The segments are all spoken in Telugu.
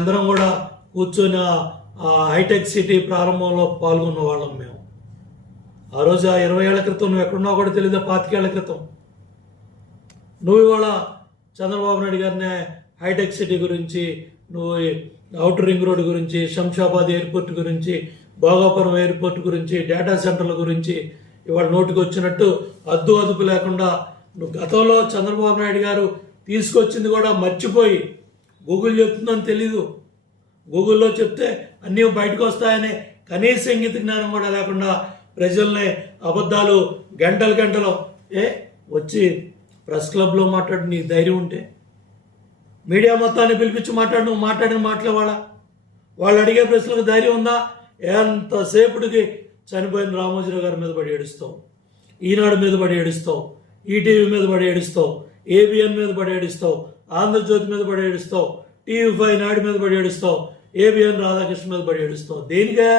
అందరం కూడా కూర్చొని ఆ- హైటెక్ సిటీ ప్రారంభంలో పాల్గొన్న వాళ్ళం మేము. ఆ రోజు ఆ ఇరవై ఏళ్ళ క్రితం నువ్వు ఎక్కడున్నావు కూడా తెలియదు పాతికేళ్ళ క్రితం. నువ్వు ఇవాళ చంద్రబాబు నాయుడు గారిని హైటెక్ సిటీ గురించి నువ్వు అవుటర్ రింగ్ రోడ్ గురించి శంషాబాద్ ఎయిర్పోర్ట్ గురించి భోగాపురం ఎయిర్పోర్ట్ గురించి డేటా సెంటర్ల గురించి ఇవాళ నోటికి వచ్చినట్టు అద్దు అదుపు లేకుండా నువ్వు గతంలో చంద్రబాబు నాయుడు గారు తీసుకొచ్చింది కూడా మర్చిపోయి గూగుల్ చెప్తుందని తెలీదు. గూగుల్లో చెప్తే అన్నీ బయటకు వస్తాయనే కనీస ఇంగిత జ్ఞానం కూడా లేకుండా ప్రజల్ని అబద్ధాలు గంటలు గంటలు ఏ వచ్చి ప్రెస్ క్లబ్లో మాట్లాడు నీ ధైర్యం ఉంటే. మీడియా మొత్తాన్ని పిలిపించి మాట్లాడు నువ్వు మాట్లాడిన మాటలే వాళ్ళ వాళ్ళు అడిగే ప్రశ్నలకు ధైర్యం ఉందా? ఎంతసేపుడికి చనిపోయిన రామోజీరావు గారి మీద పడి ఏడుస్తావు? ఈనాడు మీద పడి ఏడుస్తావు? ఈటీవీ మీద పడి ఏడుస్తావు? ఏబిఎన్ మీద పడి ఏడుస్తావు? ఆంధ్రజ్యోతి మీద పడి ఏడుస్తావు టీవీ ఫైవ్ నాయుడు మీద పడి ఏడుస్తావు ఏబిఎన్ రాధాకృష్ణ మీద పడి ఏడుస్తావు. దేనిగా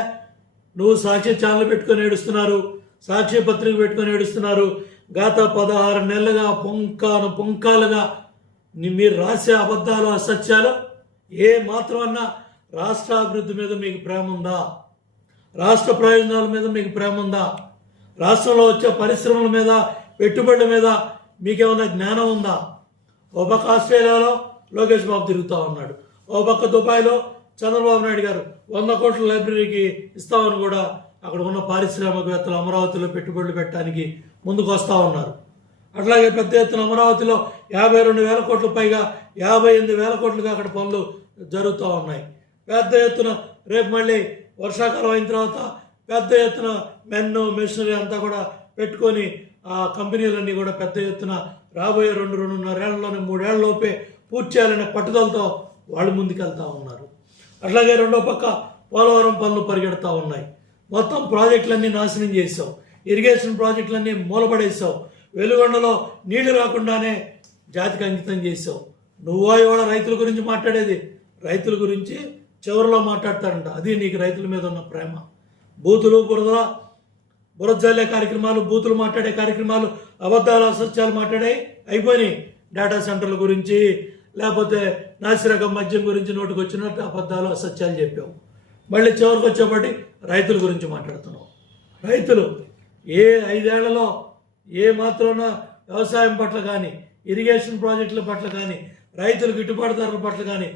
నువ్వు సాక్షి ఛానల్ పెట్టుకొని ఏడుస్తున్నారు సాక్షి పత్రిక పెట్టుకొని ఏడుస్తున్నారు. గత పదహారు నెలలుగా పొంకాను పొంకాలుగా మీరు రాసే అబద్ధాలు అసత్యాలు ఏ మాత్రం అన్నా రాష్ట్ర అభివృద్ధి మీద మీకు ప్రేమ ఉందా? రాష్ట్ర ప్రయోజనాల మీద మీకు ప్రేమ ఉందా? రాష్ట్రంలో వచ్చే పరిశ్రమల మీద పెట్టుబడుల మీద మీకేమైనా జ్ఞానం ఉందా? ఓ పక్క ఆస్ట్రేలియాలో లోకేష్ బాబు తిరుగుతూ ఉన్నాడు. ఓ పక్క దుబాయ్లో చంద్రబాబు నాయుడు గారు వంద కోట్ల లైబ్రరీకి ఇస్తామని కూడా అక్కడ ఉన్న పారిశ్రామికవేత్తలు అమరావతిలో పెట్టుబడులు పెట్టడానికి ముందుకు వస్తూ ఉన్నారు. అట్లాగే పెద్ద ఎత్తున అమరావతిలో యాభై రెండు వేల కోట్ల పైగా యాభై ఎనిమిది వేల కోట్లుగా అక్కడ పనులు జరుగుతూ ఉన్నాయి. పెద్ద ఎత్తున రేపు మళ్ళీ వర్షాకాలం అయిన తర్వాత పెద్ద ఎత్తున మెన్ను మెషినరీ అంతా కూడా పెట్టుకొని ఆ కంపెనీలన్నీ కూడా పెద్ద ఎత్తున రాబోయే రెండు రెండున్నరేళ్ళలోనే మూడేళ్ళలోపే పూర్తి చేయాలనే పట్టుదలతో వాళ్ళు ముందుకెళ్తా ఉన్నారు. అట్లాగే రెండో పక్క పోలవరం పనులు పరిగెడతా ఉన్నాయి. మొత్తం ప్రాజెక్టులన్నీ నాశనం చేసావు ఇరిగేషన్ ప్రాజెక్టులన్నీ మూలపడేసావు వెలుగొండలో నీళ్ళు రాకుండానే జాతికి అంకితం చేసావు నువ్వో ఇవాళ రైతుల గురించి మాట్లాడేది? రైతుల గురించి చివరిలో మాట్లాడతారంట అది నీకు రైతుల మీద ఉన్న ప్రేమ. బూతులు బురద బురద జల్లే కార్యక్రమాలు బూతులు మాట్లాడే కార్యక్రమాలు అబద్ధాలు అసత్యాలు మాట్లాడే అయిపోయినాయి. డేటా సెంటర్ల గురించి లేకపోతే నాసిరకం మద్యం గురించి నోటికి వచ్చినట్టు అబద్ధాలు అసత్యాలు చెప్పాం మళ్ళీ చివరికి వచ్చేప్పటి రైతుల గురించి మాట్లాడుతున్నాం రైతులు ఏ ఐదేళ్ళలో ఏ మాత్రాన వ్యవసాయం పట్ల కానీ ఇరిగేషన్ ప్రాజెక్టుల పట్ల కానీ రైతులు గిట్టుబాటు ధరల పట్ల కానీ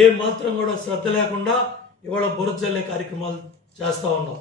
ఏ మాత్రం కూడా శ్రద్ధ లేకుండా ఇవాళ బురద జల్లే కార్యక్రమాలు చేస్తూ ఉన్నాం.